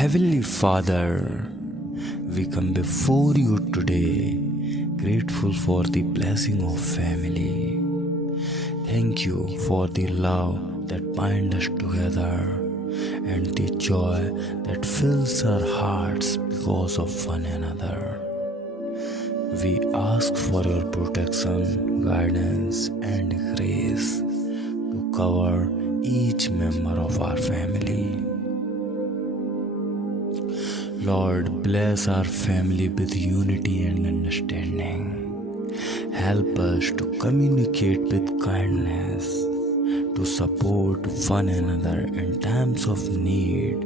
Heavenly Father, we come before you today, grateful for the blessing of family. Thank you for the love that binds us together and the joy that fills our hearts because of one another. We ask for your protection, guidance, and grace to cover each member of our family. Lord, bless our family with unity and understanding. Help us to communicate with kindness, to support one another in times of need,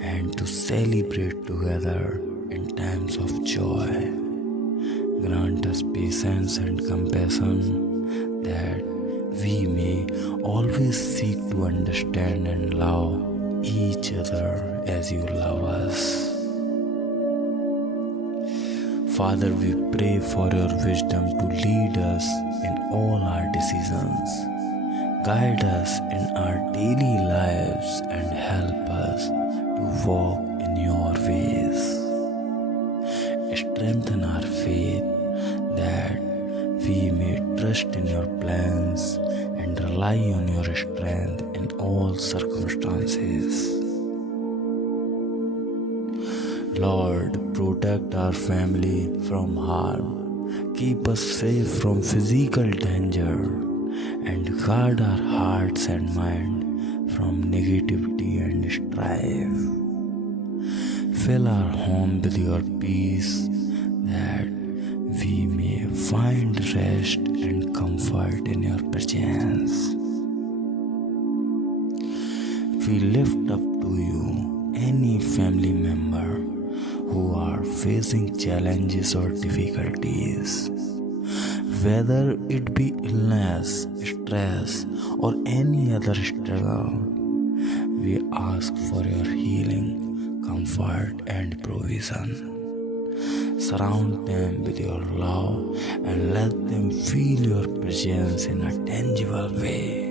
and to celebrate together in times of joy. Grant us patience and compassion that we may always seek to understand and love each other as you love us. Father, we pray for your wisdom to lead us in all our decisions. Guide us in our daily lives and help us to walk in your ways. Strengthen our faith that we may trust in your plans and rely on your strength in all circumstances. Lord, protect our family from harm, keep us safe from physical danger, and guard our hearts and mind from negativity and strife. Fill our home with your peace that we may find rest and comfort in your presence. We lift up to you any family member who are facing challenges or difficulties, whether it be illness, stress, or any other struggle. We ask for your healing, comfort, and provision. Surround them with your love and let them feel your presence in a tangible way.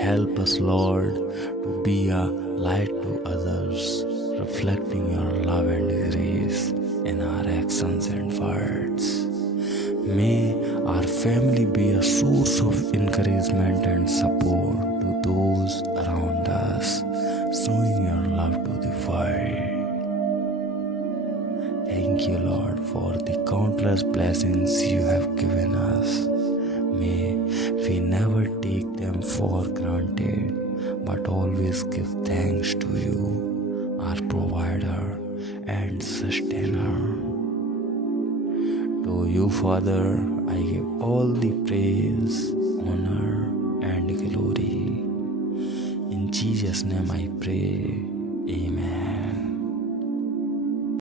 Help us, Lord, to be a light to others, reflecting your love and grace in our actions and words. May our family be a source of encouragement and support to those around us, showing your love to the world. Thank you, Lord, for the countless blessings you have given us. May we never take them for granted, but always give thanks to you, our provider and sustainer. To you, Father, I give all the praise, honor, and glory. In Jesus' name I pray. Amen.